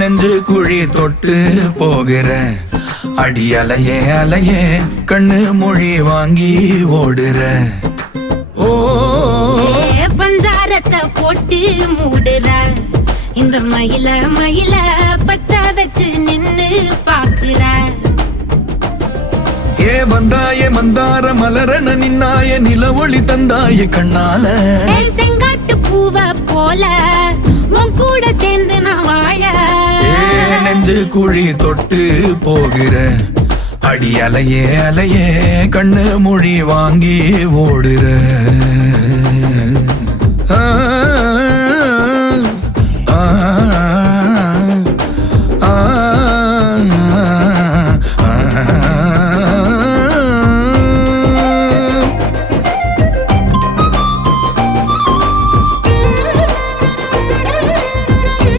நெஞ்சு குழி தொட்டு போகிற அடி அலையே அலையே கண்ணு மொழி வாங்கி ஓடுற. ஓ பஞ்சாரத்தை போட்டு மூடுற இந்த மயில மயில பத்த வச்சு நின்னு பாக்குற. ஏ வந்தாய மந்தார மலரன நின்னாய நில ஒளி தந்தாய கண்ணால. செங்காட்டு பூவ போல உன் கூட சேர்ந்து நான் வாழ. நெஞ்சு குழி தொட்டு போகிற அடி அலையே அலையே கண்ணு மொழி வாங்கி ஓடுற. ஆ ஆ